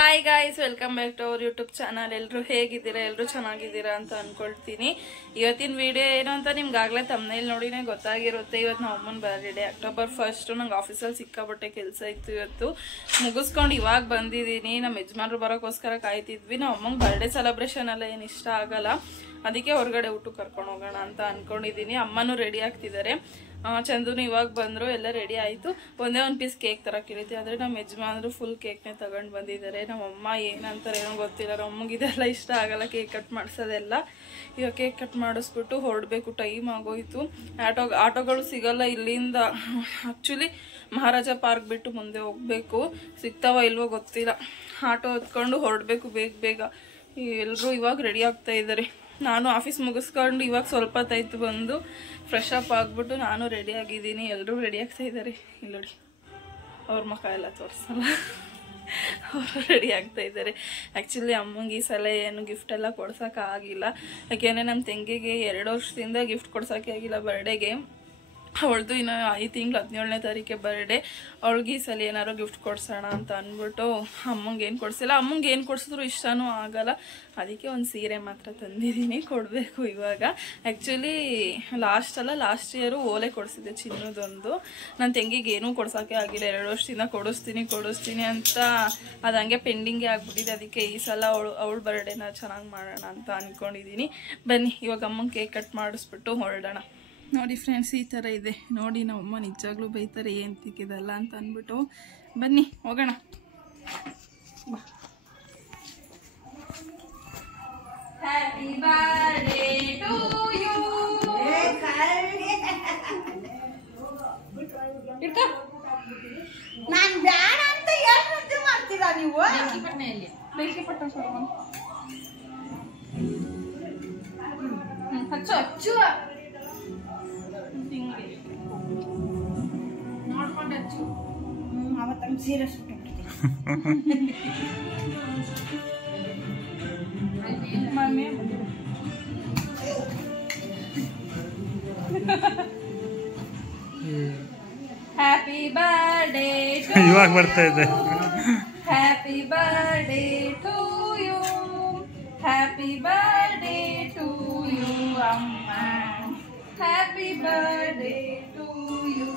Hi guys, welcome back to our YouTube channel. ಎಲ್ಲರೂ ಹೇಗಿದ್ದೀರಾ? ಎಲ್ಲರೂ ಚೆನ್ನಾಗಿದ್ದೀರಾ ಅಂತ ಅನ್ಕೊಳ್ತೀನಿ. ಇವತ್ತಿನ ವಿಡಿಯೋ ಏನು ಅಂತ ನಿಮ್ಗಾಗಲೇ ತಮ್ಮನೇಲಿ ನೋಡಿನೇ ಗೊತ್ತಾಗಿರುತ್ತೆ. ಇವತ್ತು ನಮ್ಮ ಅಮ್ಮನ ಬರ್ಡೇ, ಅಕ್ಟೋಬರ್ 1. ನಂಗೆ ಆಫೀಸಲ್ಲಿ ಸಿಕ್ಕಾಪಟ್ಟೆ ಕೆಲಸ ಇತ್ತು. ಇವತ್ತು ಮುಗಿಸ್ಕೊಂಡು ಇವಾಗ ಬಂದಿದ್ದೀನಿ. ನಮ್ಮ ಯಜಮಾನ್ರು ಬರೋಕ್ಕೋಸ್ಕರ ಕಾಯ್ತಿದ್ವಿ. ನಮ್ಮ ಅಮ್ಮಂಗೆ ಬರ್ಡೇ ಸೆಲೆಬ್ರೇಷನ್ ಎಲ್ಲ ಏನು ಇಷ್ಟ ಆಗಲ್ಲ, ಅದಕ್ಕೆ ಹೊರಗಡೆ ಊಟಕ್ಕೆ ಕರ್ಕೊಂಡು ಹೋಗೋಣ ಅಂತ ಅನ್ಕೊಂಡಿದ್ದೀನಿ. ಅಮ್ಮನೂ ರೆಡಿ ಆಗ್ತಿದ್ದಾರೆ. ಚಂದೂನು ಇವಾಗ ಬಂದ್ರು, ಎಲ್ಲ ರೆಡಿ ಆಯ್ತು. ಒಂದೇ ಒಂದು ಪೀಸ್ ಕೇಕ್ ತರ ಕೇಳಿದ್ದೆ, ಆದ್ರೆ ನಮ್ಮ ಯಜಮಾನ್ರು ಫುಲ್ ಕೇಕ್ನೇ ತಗೊಂಡ್ ಬಂದಿದ್ದಾರೆ. ನಮ್ಮ ಅಮ್ಮ ಏನಂತಾರೆ ಏನೋ ಗೊತ್ತಿಲ್ಲ, ನಮ್ಮ ಅಮ್ಮಗೆ ಇದೆಲ್ಲ ಇಷ್ಟ ಆಗಲ್ಲ, ಕೇಕ್ ಕಟ್ ಮಾಡಿಸೋದೆಲ್ಲ. ಇವಾಗ ಕೇಕ್ ಕಟ್ ಮಾಡಿಸ್ಬಿಟ್ಟು ಹೊರಡ್ಬೇಕು, ಟೈಮ್ ಆಗೋಯ್ತು. ಆಟೋಗಳು ಸಿಗಲ್ಲ ಇಲ್ಲಿಂದ. ಆಕ್ಚುಲಿ ಮಹಾರಾಜ ಪಾರ್ಕ್ ಬಿಟ್ಟು ಮುಂದೆ ಹೋಗ್ಬೇಕು, ಸಿಗ್ತಾವ ಇಲ್ವೋ ಗೊತ್ತಿಲ್ಲ. ಆಟೋ ಹೊತ್ಕೊಂಡು ಹೊರಡ್ಬೇಕು ಬೇಗ ಬೇಗ. ಎಲ್ಲರೂ ಇವಾಗ ರೆಡಿ ಆಗ್ತಾ ಇದ್ದಾರೆ. ನಾನು ಆಫೀಸ್ ಮುಗಿಸ್ಕೊಂಡು ಇವಾಗ ಸ್ವಲ್ಪ ಹೊತ್ತಾಯ್ತು ಬಂದು ಫ್ರೆಶ್ ಅಪ್ ಆಗ್ಬಿಟ್ಟು ನಾನು ರೆಡಿ ಆಗಿದ್ದೀನಿ. ಎಲ್ಲರೂ ರೆಡಿ ಆಗ್ತಾ ಇದ್ದಾರೆ. ಇಲ್ಲಿ ನೋಡಿ, ಅವ್ರ ಮುಖ ಎಲ್ಲ ತೋರಿಸಲ್ಲ, ಅವರು ರೆಡಿ ಆಗ್ತಾ ಇದ್ದಾರೆ. ಆ್ಯಕ್ಚುಲಿ ಅಮ್ಮಂಗೆ ಈ ಸಲ ಏನು ಗಿಫ್ಟ್ ಎಲ್ಲ ಕೊಡ್ಸೋಕ್ಕಾಗಿಲ್ಲ. ಯಾಕೆಂದರೆ ನಮ್ಮ ತಂಗಿಗೆ 2 ವರ್ಷದಿಂದ ಗಿಫ್ಟ್ ಕೊಡ್ಸೋಕ್ಕೆ ಆಗಿಲ್ಲ ಬರ್ಡೇಗೆ. ಅವಳದು ಇನ್ನು ಈ ತಿಂಗಳು 17ನೇ ತಾರೀಕೆ ಬರ್ಡೇ. ಅವಳಿಗೆ ಈ ಸಲ ಏನಾರು ಗಿಫ್ಟ್ ಕೊಡ್ಸೋಣ ಅಂತ ಅಂದ್ಬಿಟ್ಟು ಅಮ್ಮಂಗೆ ಏನು ಕೊಡ್ಸಿಲ್ಲ. ಅಮ್ಮಂಗೆ ಏನು ಕೊಡ್ಸಿದ್ರು ಇಷ್ಟನೂ ಆಗಲ್ಲ, ಅದಕ್ಕೆ ಒಂದು ಸೀರೆ ಮಾತ್ರ ತಂದಿದ್ದೀನಿ, ಕೊಡಬೇಕು ಇವಾಗ. ಆ್ಯಕ್ಚುಲಿ ಲಾಸ್ಟ್ ಇಯರು ಓಲೆ ಕೊಡಿಸಿದ್ದೆ ಚಿನ್ನದೊಂದು. ನನ್ನ ತಂಗಿಗೆ ಏನೂ ಕೊಡ್ಸೋಕ್ಕೆ ಆಗಿಲ್ಲ. 2 ವರ್ಷದಿಂದ ಕೊಡಿಸ್ತೀನಿ ಅಂತ ಅದು ಹಂಗೆ ಪೆಂಡಿಂಗೇ ಆಗ್ಬಿಟ್ಟಿದೆ. ಅದಕ್ಕೆ ಈ ಸಲ ಅವಳ ಬರ್ಡೇನ ಚೆನ್ನಾಗಿ ಮಾಡೋಣ ಅಂತ ಅಂದ್ಕೊಂಡಿದ್ದೀನಿ. ಬನ್ನಿ ಇವಾಗ ಅಮ್ಮಂಗೆ ಕೇಕ್ ಕಟ್ ಮಾಡಿಸ್ಬಿಟ್ಟು ಹೊರಡೋಣ. ನೋಡಿ ಫ್ರೆಂಡ್ಸ್, ಈ ಥರ ಇದೆ ನೋಡಿ. ನಮ್ಮಮ್ಮ ನಿಜವಾಗ್ಲೂ ಬೈತಾರೆ ಏನು ತಿಕ್ಕಿದಲ್ಲ ಅಂತ ಅಂದ್ಬಿಟ್ಟು. ಬನ್ನಿ ಹೋಗೋಣ. ಬಾ. Happy birthday to you. ಇಟ್ಕೋ. ನಾನು ಬ್ಯಾಡ ಅಂತ ಏನು ಮಾಡ್ತೀರಾ ನೀವು? ಬೆಂಕಿ ಪಟ್ಟ ಹಚ್ಚು ನೋಡ್ಕೊಂಡು ಹಚ್ಚು. ಅವತ್ತಂಗೆ ಸೀರೆ ಸುಟ್ಟಿದ್ದೆ ಮಮ್ಮಿ. ಹ್ಯಾಪಿ ಬರ್ಡೇ ಇವಾಗ ಬರ್ತಾ ಇದೆ. Happy birthday to you. Happy birthday to you ಅಮ್ಮ. Happy birthday to you.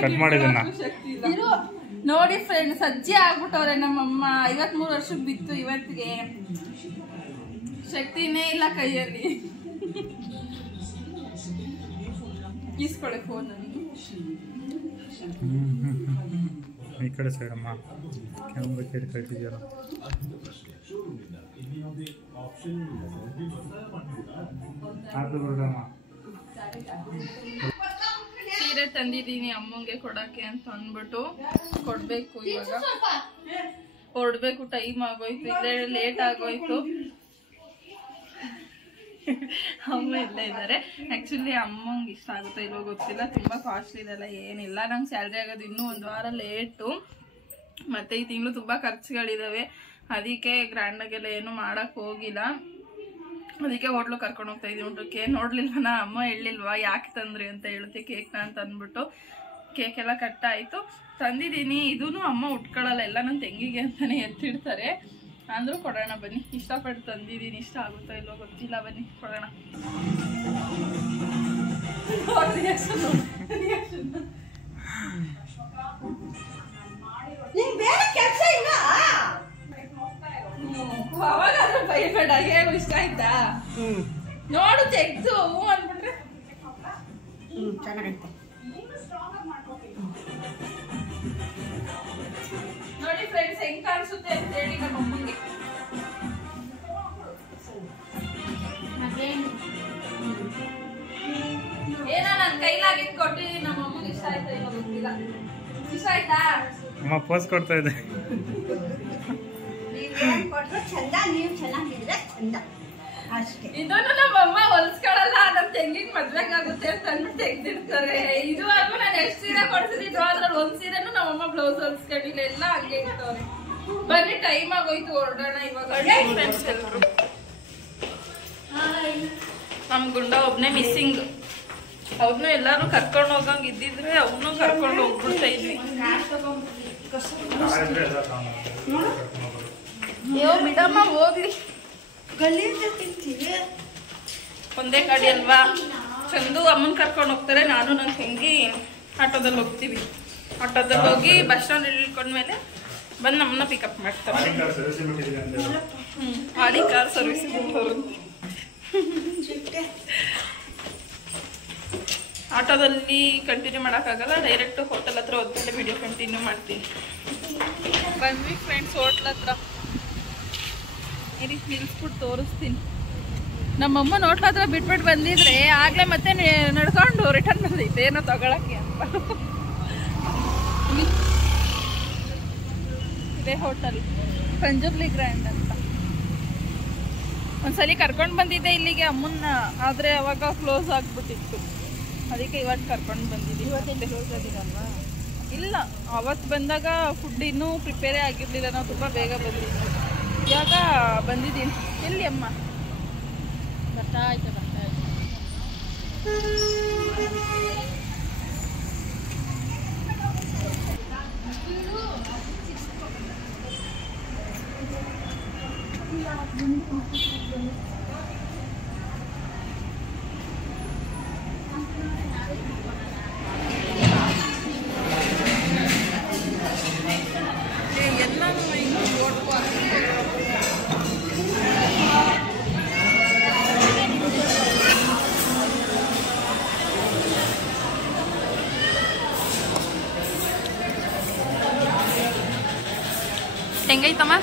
Cut ಮಾಡಿದನ್ನ ನೋಡಿ ಫ್ರೆಂಡ್ಸ್, ಅಜ್ಜಿ ಆಗ್ಬಿಟ್ಟವ್ರೆ ನಮ್ಮಮ್ಮ. 53 ವರ್ಷಕ್ಕೆ ಬಿತ್ತು ಇವತ್ತಿಗೆ. ಶಕ್ತಿನೇ ಇಲ್ಲ ಕೈಯಲ್ಲಿ. ಇಸ್ಕೊಳ್ಳೆ ಫೋನ್. ಈ ಕಡೆ ಸೈಡ್ ಅಮ್ಮ ಕ್ಯಾಮ್ರಾ ಕೇಳಿ ಕಳ್ತಿದ್ಯಲ್ಲ. ಸೀರೆ ತಂದಿದ್ದೀನಿ ಅಮ್ಮಂಗೆ ಕೊಡಕ್ಕೆ ಅಂತ ಅಂದ್ಬಿಟ್ಟು ಕೊಡ್ಬೇಕು. ಇವಾಗ ಹೊರಡ್ಬೇಕು, ಟೈಮ್ ಆಗೋಯ್ತು. ಇಲ್ಲೇ ಲೇಟ್ ಆಗೋಯ್ತು. ಅಮ್ಮ ಇಲ್ಲೇ ಇದ್ದಾರೆ. ಆ್ಯಕ್ಚುಲಿ ಅಮ್ಮಂಗೆ ಇಷ್ಟ ಆಗುತ್ತೋ ಇಲ್ಲೋ ಗೊತ್ತಿಲ್ಲ, ತುಂಬ ಕಾಸ್ಟ್ಲಿ ಇದೆಲ್ಲ ಏನಿಲ್ಲ. ನಂಗೆ ಸ್ಯಾಲ್ರಿ ಆಗೋದು ಇನ್ನೂ 1 ವಾರ ಲೇಟು. ಮತ್ತು ಈ ತಿಂಗಳು ತುಂಬ ಖರ್ಚುಗಳಿದ್ದಾವೆ, ಅದಕ್ಕೆ ಗ್ರ್ಯಾಂಡಾಗೆಲ್ಲ ಏನು ಮಾಡೋಕ್ಕೆ ಹೋಗಿಲ್ಲ. ಅದಕ್ಕೆ ಹೋಟ್ಲು ಕರ್ಕೊಂಡು ಹೋಗ್ತಾ ಇದ್ದೀವಿ ಊಟಕ್ಕೆ. ನೋಡ್ಲಿಲ್ವನಾ ಅಮ್ಮ ಹೇಳಿಲ್ವಾ ಯಾಕೆ ತಂದ್ರಿ ಅಂತ ಹೇಳುತ್ತೆ ಕೇಕ್ನ ಅಂತ ಅಂದ್ಬಿಟ್ಟು. ಕೇಕೆಲ್ಲ ಕಟ್ಟಾಯಿತು, ತಂದಿದ್ದೀನಿ. ಇದೂ ಅಮ್ಮ ಉಟ್ಕೊಳ್ಳಲ್ಲ, ಎಲ್ಲ ನನ್ನ ತೆಂಗಿಗೆ ಅಂತಲೇ ಎತ್ತಿಡ್ತಾರೆ. ಅಂದರೂ ಕೊಡೋಣ ಬನ್ನಿ. ಇಷ್ಟಪಟ್ಟು ತಂದಿದ್ದೀನಿ, ಇಷ್ಟ ಆಗುತ್ತೋ ಇಲ್ಲೋ ಗೊತ್ತಿಲ್ಲ. ಬನ್ನಿ ಕೊಡೋಣ. ಕೆಲಸ ಇಲ್ಲ. ಅವಾಗಾದ್ರೂ ಬೈಬೇಡ, ಹೇಳು ಇಷ್ಟ ಆಯ್ತಾ ನೋಡು, ತೆಗ್ದು ಹೂ ಅಂದ್ಬಿಟ್ರೆ ಚೆನ್ನಾಗೈತೆ. ನೋಡಿ ಫ್ರೆಂಡ್ಸ್ ಹೆಂಗ್ ಕಾಣಿಸುತ್ತೆ ಅಂತ ಹೇಳಿ ನಮ್ಮ ಅಮ್ಮಂಗೆ. ಏನೋ ನನ್ನ ಕೈಲಾಗಿದ್ ಕೊಟ್ಟು ನಮ್ಮ ಅಮ್ಮಂಗೆ ಇಷ್ಟ ಆಯ್ತಾ ಇಲ್ಲ ಗೊತ್ತಿಲ್ಲ. ಇಷ್ಟ ಆಯ್ತಾ? ಅಮ್ಮ ಪೋಸ್ ಕೊಡ್ತಾ ಇದೆ. ಕೊಟ್ಟರೆ ಚಂದ, ನೀವು ಚೆನ್ನಾಗಿದ್ರೆ ಚಂದ. ಅಷ್ಟೇ. ಇದನ್ನು ನಮ್ಮಮ್ಮ ಹೊಲ್ಸ್ಕೊಳಲ್ಲ, ನಮ್ ತಂಗಿಗೆ ಮದ್ವೆಗಾಗುತ್ತೆ ಅಂತ ಅಂದ್ಬಿಟ್ಟು ತೆಗ್ದಿರ್ತಾರೆ. ಇದುವರೆಗೂ ನಾನು ಎಷ್ಟು ಸೀರೆ ಕೊಡ್ಸಿದ್ರು ಅದ್ರಲ್ಲಿ ಒಂದ್ ಸೀರೆನು ನಮ್ಮಮ್ಮ ಬ್ಲೌಸ್ ಹೊಲ್ಸ್ಕೊಂಡಿಲ್ಲ, ಎಲ್ಲ ಹಂಗೆ ಇರ್ತವ್ರೆ. ಬನ್ನಿ ಟೈಮ್ ಆಗೋಯ್ತು, ಹೊರಡೋಣ ಇವಾಗ. ಫ್ರೆಂಡ್ಸ್ ಎಲ್ರು, ನಮ್ ಗುಂಡ ಒಬ್ನೇ ಮಿಸ್ಸಿಂಗ್. ಅವ್ನು ಎಲ್ಲಾರು ಕರ್ಕೊಂಡು ಹೋಗಂಗ್ ಇದ್ದಿದ್ರೆ ಅವನು ಕರ್ಕೊಂಡು ಹೋಗ್ಬಿಡ್ತಾ ಇದ್ವಿ. ಅಯ್ಯೋ ಬಿಡಮ್ಮ ಹೋಗ್ಲಿ, ಒಂದೇ ಗಾಡಿ ಅಲ್ವಾ. ಚಂದು ಅಮ್ಮನ್ ಕರ್ಕೊಂಡು ಹೋಗ್ತಾರೆ, ನಾನು ನನ್ನ ತಂಗಿ ಆಟೋದಲ್ಲಿ ಹೋಗ್ತೀವಿ. ಆಟೋದಲ್ಲಿ ಹೋಗಿ ಬಸ್ ಸ್ಟ್ಯಾಂಡ್ ಇಳ್ಕೊಂಡ್ಮೇಲೆ ಬಂದು ನಮ್ಮನ್ನ ಪಿಕಪ್ ಮಾಡ್ತಾರೆ. Audi car service ಬಿಟ್ಟವರು. ಆಟೋದಲ್ಲಿ ಕಂಟಿನ್ಯೂ ಮಾಡೋಕ್ಕಾಗಲ್ಲ, ಡೈರೆಕ್ಟ್ ಹೋಟೆಲ್ ಹತ್ರ ಹೋದ್ಮೇಲೆ ವಿಡಿಯೋ ಕಂಟಿನ್ಯೂ ಮಾಡ್ತೀನಿ. ಬಂದ್ವಿ ಫ್ರೆಂಡ್ಸ್ ಹೋಟ್ಲ್ ಹತ್ರ. ನಿಲ್ಸ್ಬಿಟ್ಟು ತೋರಿಸ್ತೀನಿ. ನಮ್ಮಮ್ಮ ಹೋಟ್ಲ್ ಹತ್ರ ಬಿಟ್ಬಿಟ್ಟು ಬಂದಿದ್ರೆ ಆಗ್ಲೇ ಮತ್ತೆ ನಡ್ಕೊಂಡು ರಿಟರ್ನ್ ಬಂದೈತೆ ಏನೋ ತಗೊಳಕ್ಕೆ ಅಂತ. ಇದೇ ಹೋಟೆಲ್ ಪಂಜಾಬ್ಲಿ ಗ್ರ್ಯಾಂಡ್ ಅಂತ. ಒಂದ್ಸಲಿ ಕರ್ಕೊಂಡು ಬಂದಿದ್ದೆ ಇಲ್ಲಿಗೆ ಅಮ್ಮನ್ನ, ಆದರೆ ಅವಾಗ ಕ್ಲೋಸ್ ಆಗ್ಬಿಟ್ಟಿತ್ತು. ಅದಕ್ಕೆ ಇವತ್ತು ಕರ್ಕೊಂಡು ಬಂದಿದ್ದೀವಿ. ಇವತ್ತೇ ಕ್ಲೋಸ್ ಆಗಿದಲ್ವಾ? ಇಲ್ಲ, ಅವತ್ತು ಬಂದಾಗ ಫುಡ್ ಇನ್ನೂ ಪ್ರಿಪೇರೇ ಆಗಿರಲಿಲ್ಲ, ನಾವು ತುಂಬ ಬೇಗ ಬಂದಿದ್ವಿ. ಇವಾಗ ಬಂದಿದ್ದೀನಿ. ಎಲ್ಲಿ ಅಮ್ಮ? ಬರ್ತಾ ಆಯ್ತು. ಹೆಂಗೈತಮ್ಮ?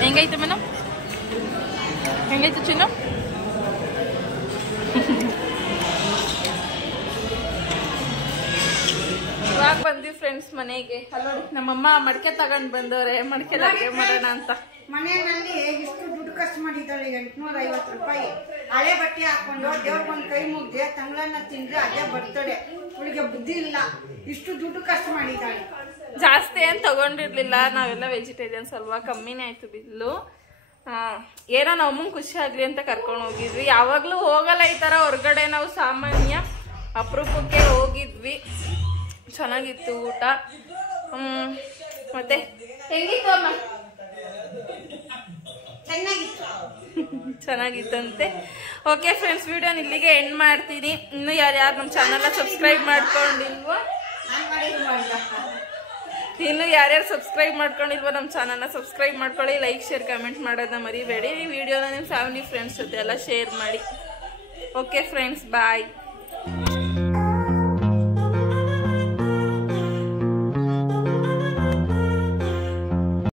ಹೆಂಗೈತೆ ಮೇಡಮ್? ಹೆಂಗೈತೆ ಚಿನ್ನು? ಇವಾಗ ಬಂದ್ವಿ ಫ್ರೆಂಡ್ಸ್ ಮನೆಗೆ. ನಮ್ಮಮ್ಮ ಮಡಿಕೆ ತಗೊಂಡ್ ಬಂದವ್ರೆ, ಮಡಿಕೆ ಅಡುಗೆ ಮಾಡೋಣ ಅಂತ. ಮನೆಯಲ್ಲಿ ಇಷ್ಟು ದುಡ್ಡು ಖರ್ಚು ಮಾಡಿದ್ದಾಳೆ, 850 ರೂಪಾಯಿ. ಹಳೆ ಬಟ್ಟೆ ಹಾಕೊಂಡು ದೇವ್ರಿಗೊಂದು ಕೈ ಮುಗ್ದೆ ತಂಗಳನ್ನ ತಿಂದ್ರೆ ಅದೇ ಬರ್ತಡೆ. ಇವಳಿಗೆ ಬುದ್ಧಿ ಇಲ್ಲ, ಇಷ್ಟು ದುಡ್ಡು ಖರ್ಚು ಮಾಡಿದ್ದಾಳೆ. ಜಾಸ್ತಿ ಏನ್ ತಗೊಂಡಿರ್ಲಿಲ್ಲ, ನಾವೆಲ್ಲ ವೆಜಿಟೇರಿಯನ್ಸ್ ಅಲ್ವಾ, ಕಮ್ಮಿನೇ ಆಯ್ತು ಬಿಲ್ಲು. ಏನೋ ನಮ್ಮಂಗ್ ಖುಷಿ ಆಗ್ಲಿ ಅಂತ ಕರ್ಕೊಂಡು ಹೋಗಿದ್ವಿ. ಯಾವಾಗ್ಲೂ ಹೋಗಲ್ಲ ಈ ತರ ಹೊರಗಡೆ, ನಾವು ಸಾಮಾನ್ಯ ಅಪರೂಪಕ್ಕೆ ಹೋಗಿದ್ವಿ. ಚೆನ್ನಾಗಿತ್ತು ಊಟ. ಮತ್ತೆ ಹೆಂಗಿತ್ತು ಅಮ್ಮ? ಚೆನ್ನಾಗಿತ್ತಂತೆ. ಓಕೆ ಫ್ರೆಂಡ್ಸ್, ವಿಡಿಯೋನ ಇಲ್ಲಿಗೆ ಎಂಡ್ ಮಾಡ್ತೀನಿ. ಇನ್ನು ಯಾರ್ಯಾರು ನಮ್ಮ ಚಾನಲ್ನ ಸಬ್ಸ್ಕ್ರೈಬ್ ಮಾಡ್ಕೊಂಡಿಲ್ವೋ, ನಮ್ಮ ಚಾನಲ್ನ ಸಬ್ಸ್ಕ್ರೈಬ್ ಮಾಡ್ಕೊಳ್ಳಿ. ಲೈಕ್ ಶೇರ್ ಕಮೆಂಟ್ ಮಾಡೋದನ್ನ ಮರಿಬೇಡಿ. ಈ ವಿಡಿಯೋನ ನಿಮ್ಮ ಫ್ಯಾಮಿಲಿ ಫ್ರೆಂಡ್ಸ್ ಜೊತೆ ಎಲ್ಲ ಶೇರ್ ಮಾಡಿ. ಓಕೆ ಫ್ರೆಂಡ್ಸ್, ಬಾಯ್.